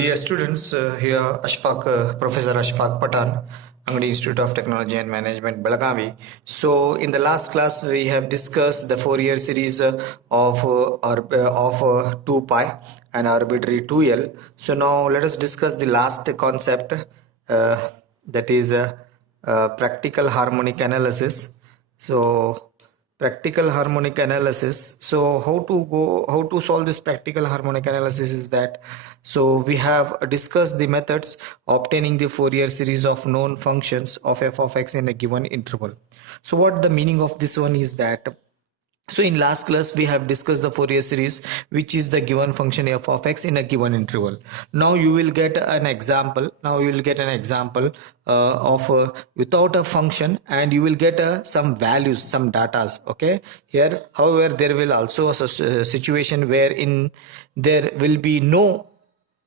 Dear students, here Professor Ashfaq Patan, Angadi Institute of Technology and Management, Belagavi. So, in the last class, we have discussed the Fourier series of 2 pi and arbitrary 2L. So, now let us discuss the last concept, that is practical harmonic analysis. So, practical harmonic analysis. So how to solve this practical harmonic analysis is that, so we have discussed the methods obtaining the Fourier series of known functions of f of x in a given interval. So what the meaning of this one is that, so in last class we have discussed the Fourier series, which is the given function f of x in a given interval. Now you will get an example. Of without a function, and you will get some values, some datas. Okay, here however there will also a situation wherein there will be no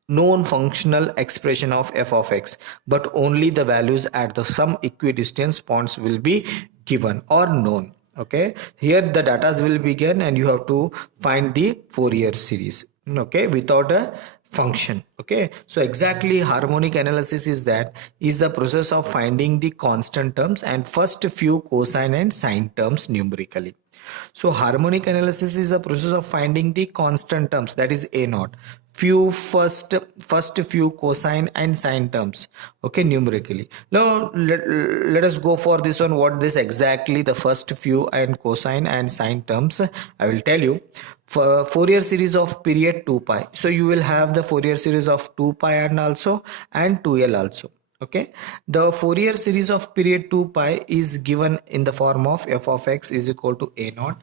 known functional expression of f of x, but only the values at the some equidistant points will be given or known. Okay, here the datas will begin and you have to find the Fourier series, okay, without a function. Okay, so exactly harmonic analysis is the process of finding the constant terms and first few cosine and sine terms numerically. So harmonic analysis is a process of finding the constant terms, that is a naught, few first few cosine and sine terms, okay, numerically. Now let us go for this one. What this exactly the first few and cosine and sine terms, I will tell you. For Fourier series of period 2 pi, so you will have the Fourier series of 2 pi and 2l also. Okay, the Fourier series of period 2 pi is given in the form of f of x is equal to a naught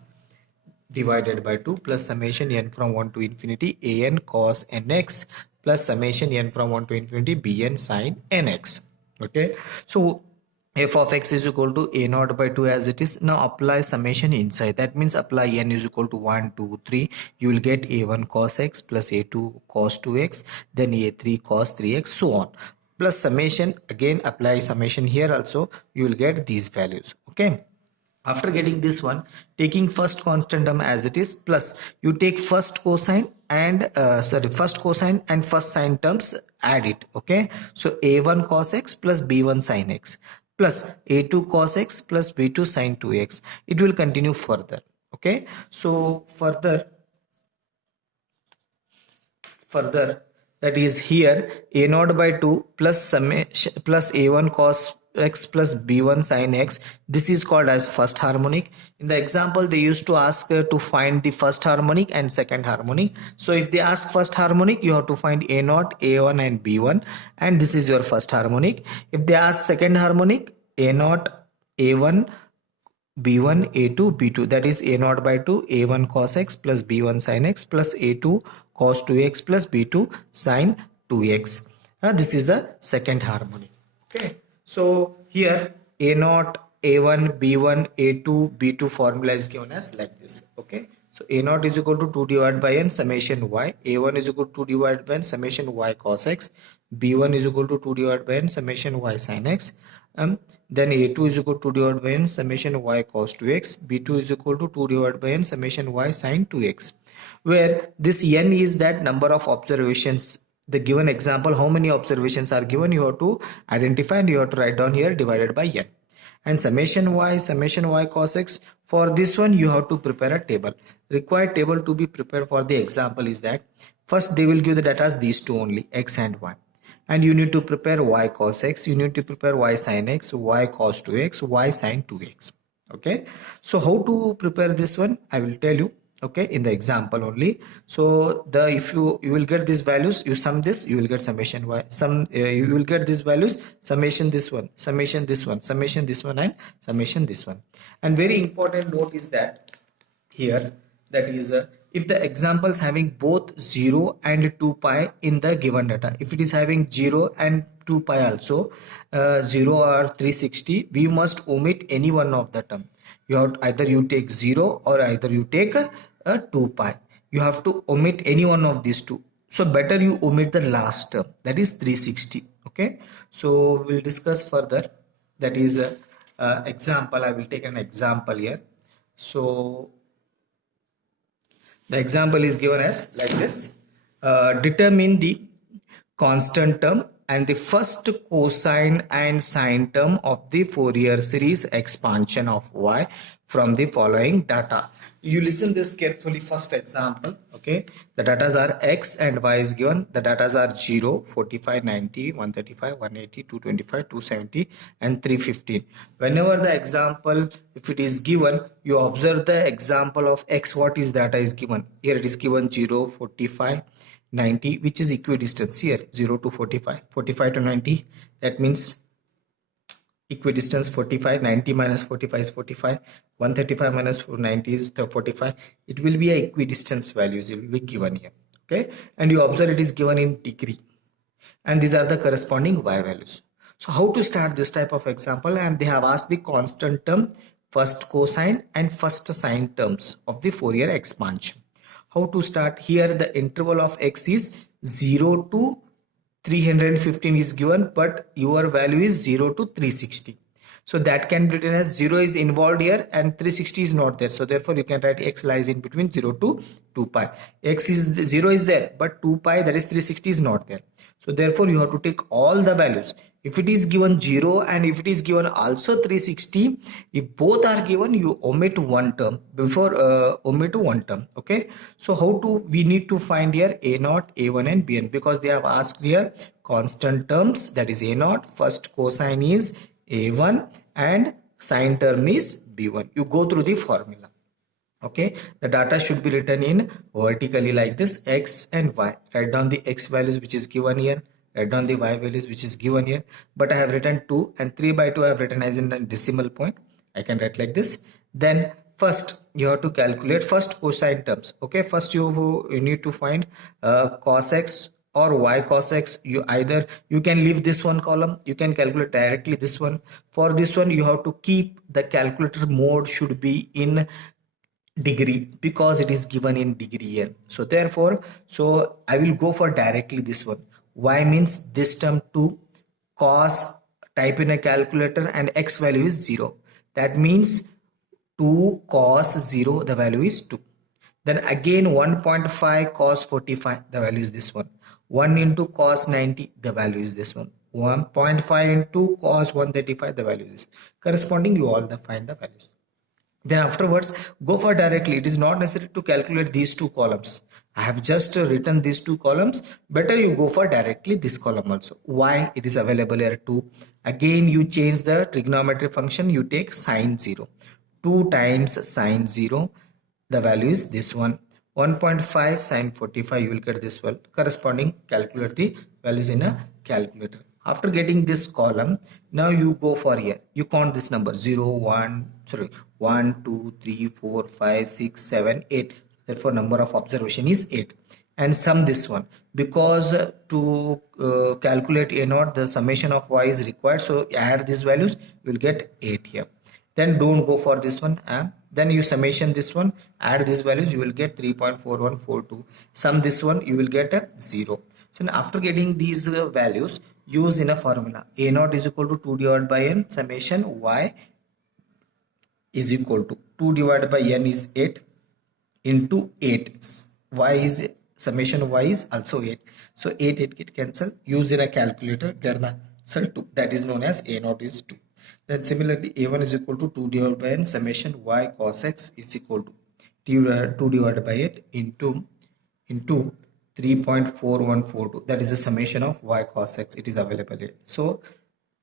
divided by 2 plus summation n from 1 to infinity an cos nx plus summation n from 1 to infinity bn sin nx. Okay, so f of x is equal to a naught by 2 as it is. Now apply summation inside. That means apply n is equal to 1, 2, 3. You will get a1 cos x plus a2 cos 2x, then a3 cos 3x, so on. Plus summation, again apply summation here also, you will get these values. Okay, after getting this one, taking first constant term as it is, plus you take first cosine and first sine terms, add it. Okay, so a1 cos x plus b1 sin x plus a2 cos x plus b2 sin 2x. It will continue further. Okay, so further, that is here a naught by 2 plus summation plus a1 cos x plus b1 sin x. This is called as first harmonic. In the example they used to ask to find the first harmonic and second harmonic. So if they ask first harmonic, you have to find a naught, a1 and b1, and this is your first harmonic. If they ask second harmonic, a naught, a1, b1, a2, b2, that is a naught by 2, a1 cos x plus b1 sin x plus a2 cos 2x plus b2 sin 2x. This is the second harmonic. Okay, so here a naught, a1, b1, a2, b2 formula is given as like this. Okay, so a naught is equal to 2 divided by n summation y, a1 is equal to 2 divided by n summation y cos x, b1 is equal to 2 divided by n summation y sin x, then a2 is equal to 2 divided by n summation y cos 2x, b2 is equal to 2 divided by n summation y sin 2x, where this n is that number of observations. The given example, how many observations are given, you have to identify and you have to write down here divided by n. And summation y cos x, for this one you have to prepare a table. Required table to be prepared for the example is that, first they will give the data as these two only, x and y, and you need to prepare y cos x, you need to prepare y sin x, y cos 2x, y sin 2x. Okay, so how to prepare this one, I will tell you. Okay, in the example only. So the if you will get these values, you sum this, you will get summation y, you will get these values, summation this one, summation this one, summation this one, and summation this one. And very important note is that here, that is if the examples having both 0 and 2 pi in the given data, if it is having 0 and 2 pi also, 0 or 360, we must omit any one of the term. You have either you take 0 or either you take 2 pi. You have to omit any one of these two. So better you omit the last term, that is 360. Okay, so we'll discuss further. That is example. I will take an example here. So the example is given as like this. Determine the constant term and the first cosine and sine term of the Fourier series expansion of y from the following data. You listen this carefully. First example, okay, the datas are x and y is given. The datas are 0, 45, 90, 135, 180, 225, 270 and 315. Whenever the example, if it is given, you observe the example of x, what is data is given. Here it is given 0, 45, 90, which is equidistance here, 0 to 45, 45 to 90, that means equidistance 45, 90 minus 45 is 45, 135 minus 90 is the 45. It will be a equidistance values, it will be given here, okay, and you observe it is given in degree, and these are the corresponding y values. So how to start this type of example? And they have asked the constant term, first cosine and first sine terms of the Fourier expansion. How to start? Here the interval of x is 0 to 315 is given, but your value is 0 to 360. So that can be written as 0 is involved here and 360 is not there. So therefore you can write x lies in between 0 to 2 pi. X is 0 is there, but 2 pi, that is 360, is not there. So therefore you have to take all the values. If it is given 0 and if it is given also 360, if both are given, you omit one term before omit one term. Okay, so how to, we need to find here a0, a1 and bn, because they have asked here constant terms, that is a0, first cosine is a1 and sine term is b1. You go through the formula. Okay, the data should be written in vertically like this, x and y. Write down the x values which is given here, write down the y values which is given here, but I have written 2 and 3 by 2 I have written as in a decimal point. I can write like this. Then first you have to calculate first cosine terms. Okay, first you need to find cos x or y cos x. You either, you can leave this one column, you can calculate directly this one. For this one you have to keep the calculator mode should be in degree, because it is given in degree here. So therefore, so I will go for directly this one. Y means this term 2, cos, type in a calculator, and x value is 0. That means 2 cos 0, the value is 2. Then again 1.5 cos 45, the value is this one. 1 into cos 90, the value is this one. 1.5 into cos 135, the value is this. Corresponding, you all find the values. Then afterwards go for directly. It is not necessary to calculate these two columns. I have just written these two columns. Better you go for directly this column also. Why? It is available here 2. Again you change the trigonometry function. You take sine 0. 2 times sine 0. The value is this one. 1.5 sine 45. You will get this one. Corresponding, calculate the values in a calculator. After getting this column, now you go for here. You count this number 1, 2, 3, 4, 5, 6, 7, 8. Therefore, number of observation is 8. And sum this one, because to calculate a0, the summation of y is required. So add these values, you will get 8 here. Then don't go for this one. Then you summation this one, add these values, you will get 3.4142. Sum this one, you will get a 0. So after getting these values, use in a formula. A0 is equal to 2 divided by n, summation y is equal to 2 divided by n is 8 into 8. Y is, summation y is also 8. So 8 get cancelled. Use in a calculator, get the answer 2. That is known as A0 is 2. Then similarly a1 is equal to 2 divided by n, summation y cos x is equal to 2 divided by 8 into 3.4142. that is the summation of y cos x. It is available here. So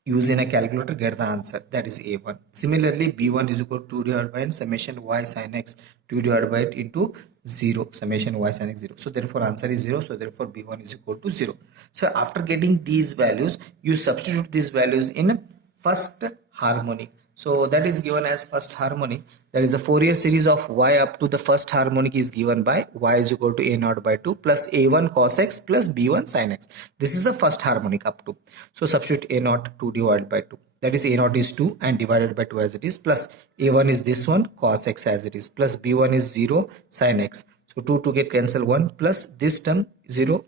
use in a calculator, get the answer, that is a1. Similarly b1 is equal to 2 divided by n, summation y sin x, 2 divided by 8 into 0, summation y sin x 0. So therefore answer is 0. So therefore b1 is equal to 0. So after getting these values, you substitute these values in first harmonic. So that is given as first harmonic. That is the Fourier series of y up to the first harmonic is given by y is equal to a0 by 2 plus a1 cos x plus b1 sin x. This is the first harmonic up to. So substitute a0, 2 divided by 2. That is a0 is 2 and divided by 2 as it is, plus a1 is this one cos x as it is, plus b1 is 0 sin x. So 2 get cancel 1 plus this term 0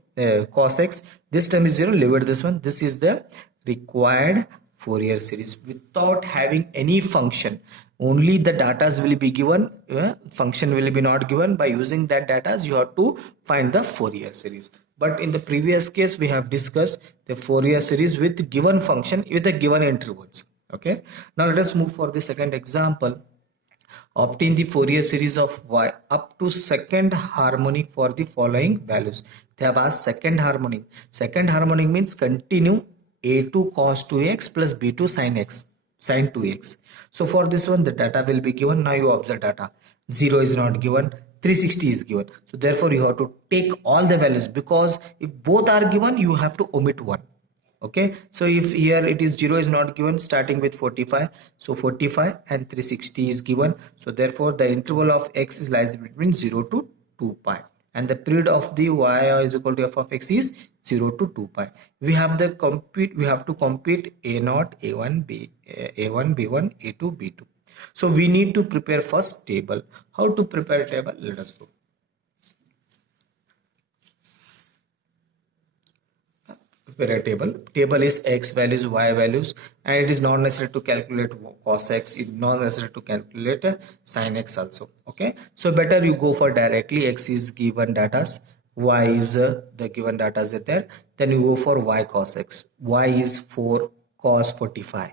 cos x. This term is 0, leave it this one. This is the required Fourier series without having any function. Only the datas will be given, function will be not given. By using that datas, you have to find the Fourier series. But in the previous case, we have discussed the Fourier series with given function with a given intervals. Okay. Now let us move for the second example. Obtain the Fourier series of y up to second harmonic for the following values. They have asked second harmonic. Second harmonic means continue a2 cos 2x plus b2 sin x, sin 2x. So for this one, the data will be given. Now you observe data. 0 is not given. 360 is given. So therefore you have to take all the values, because if both are given, you have to omit one. Okay, so if here it is 0 is not given, starting with 45, so 45 and 360 is given, so therefore the interval of x is lies between 0 to 2 pi, and the period of the y is equal to f of x is 0 to 2 pi. We have to compute a0, a1, a1, b1, a2, b2. So we need to prepare first table. How to prepare a table? Let us go. Prepare a table. Table is x values, y values, and it is not necessary to calculate cos x. It's not necessary to calculate sin x also. Okay, so better you go for directly. X is given datas, y is the given datas are there. Then you go for y cos x. Y is 4 cos 45.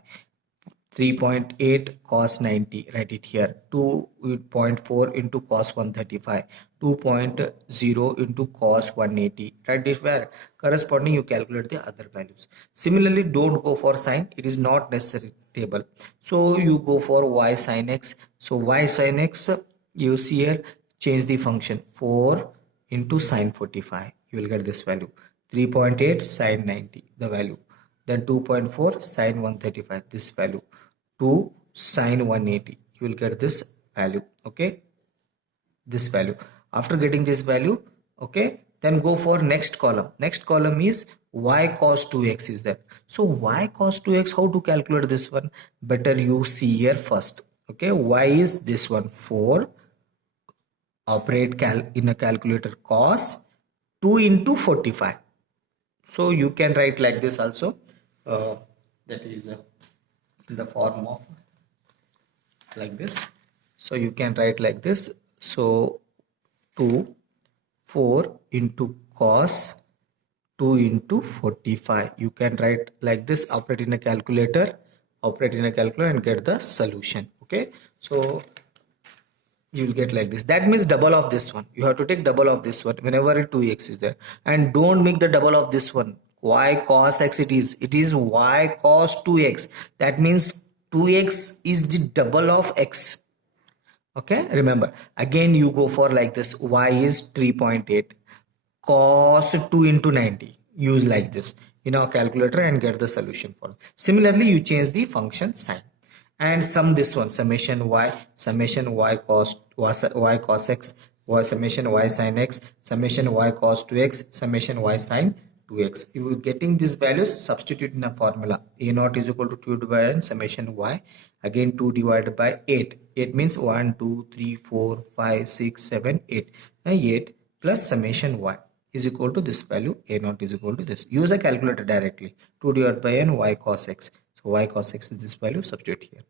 3.8 cos 90, write it here. 2.4 into cos 135, 2.0 into cos 180, write it where corresponding you calculate the other values. Similarly, don't go for sine, it is not necessary table. So you go for y sin x. So y sin x, you see here, change the function 4 into sin 45, you will get this value. 3.8 sin 90, the value. Then 2.4 sin 135, this value. 2 sin 180, you will get this value. Okay, this value. After getting this value, okay, then go for next column. Next column is y cos 2x is there. So y cos 2x, how to calculate this one? Better you see here first. Okay, y is this one, 4, operate in a calculator, cos 2 into 45. So you can write like this also. That is in the form of like this. So you can write like this. So 4 into cos 2 into 45. You can write like this, operate in a calculator, and get the solution. Okay, so you will get like this. That means double of this one. You have to take double of this one whenever 2x is there, and don't make the double of this one. Y cos x it is y cos 2x. That means 2x is the double of x. Okay, remember, again you go for like this. Y is 3.8 cos 2 into 90. Use like this in our calculator and get the solution for it. Similarly, you change the function sign and sum this one, summation y cos x, y summation y sin x, summation y cos 2x, summation y sin 2x. You will getting these values, substitute in a formula. A0 is equal to 2 divided by n summation y, again 2 divided by 8. 8 means 1 2 3 4 5 6 7 8. Now 8 plus summation y is equal to this value. A0 is equal to this. Use a calculator directly. 2 divided by n y cos x. So y cos x is this value, substitute here.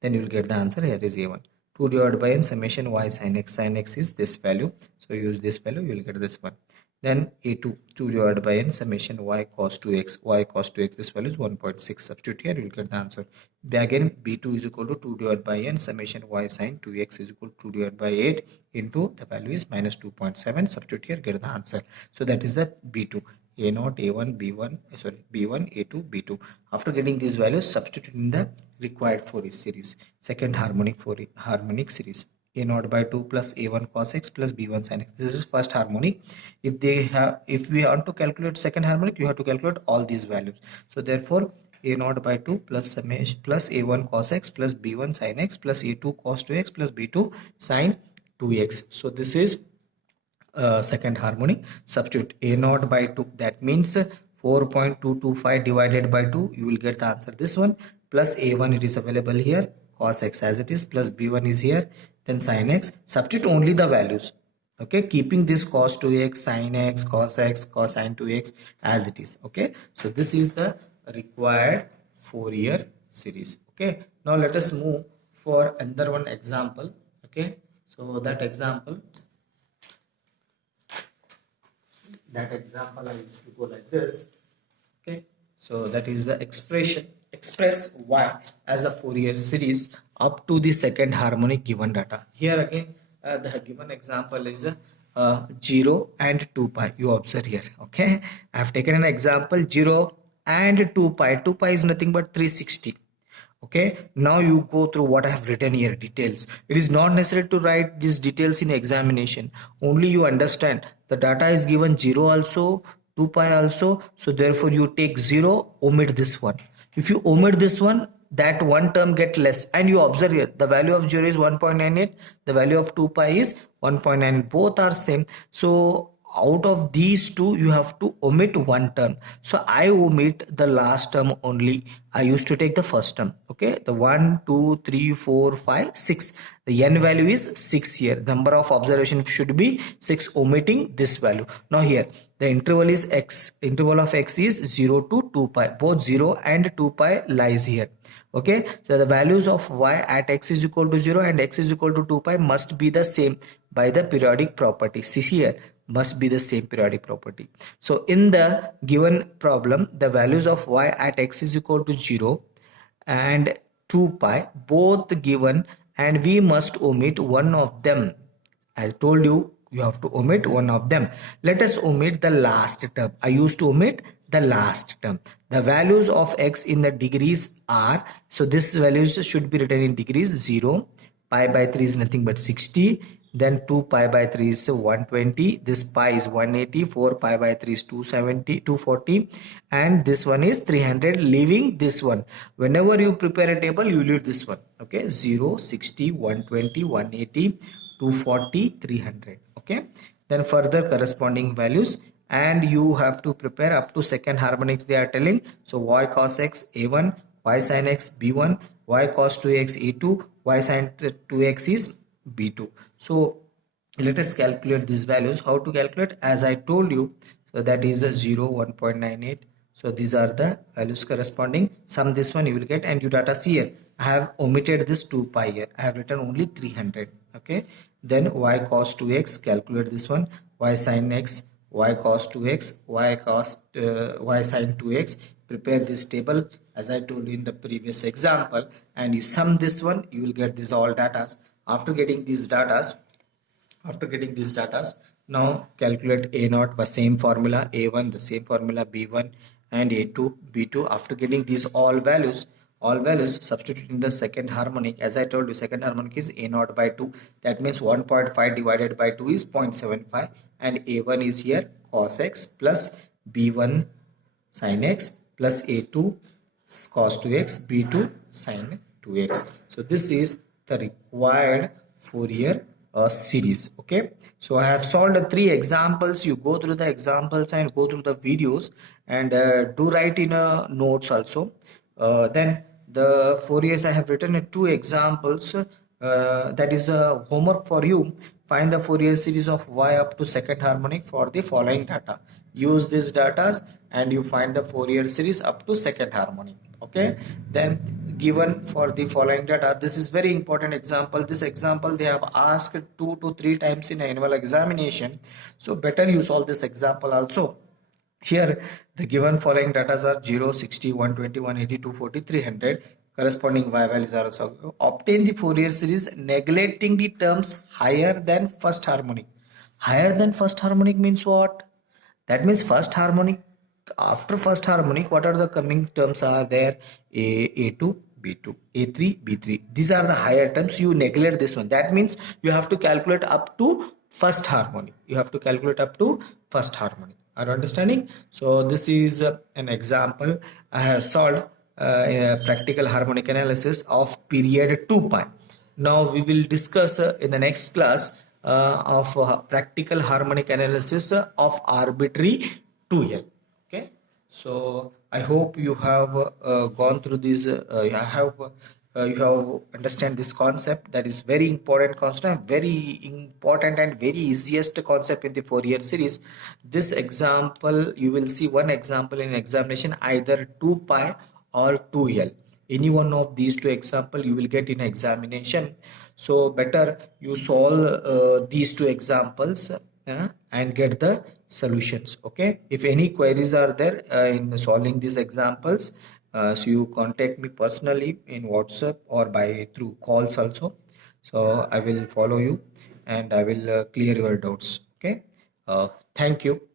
Then you will get the answer. Here is A1. 2 divided by n summation y sin x. Sin x is this value. So use this value, you will get this one. Then A2, 2 divided by n summation y cos 2x. Y cos 2x, this value is 1.6. Substitute here, you will get the answer. Then again, B2 is equal to 2 divided by n summation y sin 2x is equal to 2 divided by 8 into the value is minus 2.7. Substitute here, get the answer. So that is the B2. A0, A1, B1, B1, A2, B2. After getting these values, substitute in the required Fourier series, second harmonic series. A0 by 2 plus A1 cos x plus B1 sin x. This is first harmonic. If we want to calculate second harmonic, you have to calculate all these values. So therefore, A0 by 2 plus summation plus A1 cos x plus B1 sin x plus A2 cos 2x plus B2 sin 2x. So this is second harmonic. Substitute A0 by 2, that means 4.225 divided by 2, you will get the answer this one, plus A1 it is available here, cos x as it is, plus B1 is here, then sin x. Substitute only the values, okay, keeping this cos 2x, sin x, cos sin 2x as it is. Okay, so this is the required Fourier series. Okay, now let us move for another one example. Okay, so that example, that example I used to go like this. Okay, so that is the expression express y as a Fourier series up to the second harmonic given data. Here again, the given example is 0 and 2 pi. You observe here. Okay, I have taken an example 0 and 2 pi. 2 pi is nothing but 360. Okay, now you go through what I have written here, details. It is not necessary to write these details in examination, only you understand the data is given 0 also, 2 pi also, so therefore you take 0, omit this one. If you omit this one, that one term get less, and you observe here the value of 0 is 1.98, the value of 2 pi is 1.9, both are same. So out of these two you have to omit one term, so I omit the last term only. I used to take the first term. Okay, the 1 2 3 4 5 6, the n value is 6 here, number of observation should be 6, omitting this value. Now here the interval is x, interval of x is 0 to 2 pi, both 0 and 2 pi lies here. Okay, so the values of y at x is equal to 0 and x is equal to 2 pi must be the same by the periodic property. See here, must be the same periodic property. So in the given problem, the values of y at x is equal to 0 and 2 pi both given, and we must omit one of them. I told you, you have to omit one of them. Let us omit the last term. I used to omit the last term. The values of x in the degrees are, so this values should be written in degrees. 0, pi by 3 is nothing but 60, then 2 pi by 3 is 120, this pi is 180, 4 pi by 3 is 270, 240, and this one is 300, leaving this one. Whenever you prepare a table, you leave this one. Okay, 0, 60, 120, 180, 240, 300. Okay, then further corresponding values, and you have to prepare up to second harmonics they are telling. So y cos x a1, y sin x b1, y cos 2x a2, y sin 2x is b2. So let us calculate these values. How to calculate? As I told you, so that is a 0, 1.98. So these are the values corresponding. Sum this one you will get, and you data see here. I have omitted this 2 pi here. I have written only 300. Okay. Then y cos 2x, calculate this one. Y sin x, y cos 2x, y sin 2x. Prepare this table as I told you in the previous example, and you sum this one, you will get this all datas. After getting these datas, now calculate a naught by same formula, a1 the same formula, b1 and a2 b2. After getting these all values substitute in the second harmonic. As I told you, second harmonic is a naught by 2, that means 1.5 divided by 2 is 0.75, and a1 is here cos x plus b1 sin x plus a2 cos 2x, b2 sin 2x. So this is the required Fourier series. Okay, so I have solved 3 examples. You go through the examples and go through the videos, and do write in notes also. Then the Fouriers, I have written 2 examples. That is homework for you. Find the Fourier series of y up to second harmonic for the following data. Use these datas and you find the Fourier series up to second harmonic. Okay, then given for the following data, this is very important example. This example they have asked 2 to 3 times in annual examination, so better you solve this example also. Here the given following data are 0, 60, 120, 180, 240, 300. Corresponding y values are also. Obtain the Fourier series neglecting the terms higher than first harmonic. Higher than first harmonic means what? That means first harmonic, after first harmonic, what are the coming terms are there? A2, B2, A3, B3. These are the higher terms. You neglect this one. That means you have to calculate up to first harmonic. You have to calculate up to first harmonic. Are you understanding? So this is an example I have solved in a practical harmonic analysis of period 2 pi. Now we will discuss in the next class of practical harmonic analysis of arbitrary 2L. Okay, so I hope you have gone through this. You have understand this concept. That is very important concept, very important and very easiest concept in the Fourier series. This example, you will see one example in examination, either 2 pi or 2L. Any one of these 2 example you will get in examination. So better you solve these 2 examples and get the solutions. Okay, if any queries are there in solving these examples, so you contact me personally in WhatsApp or by through calls also. So I will follow you and I will clear your doubts. Okay, thank you.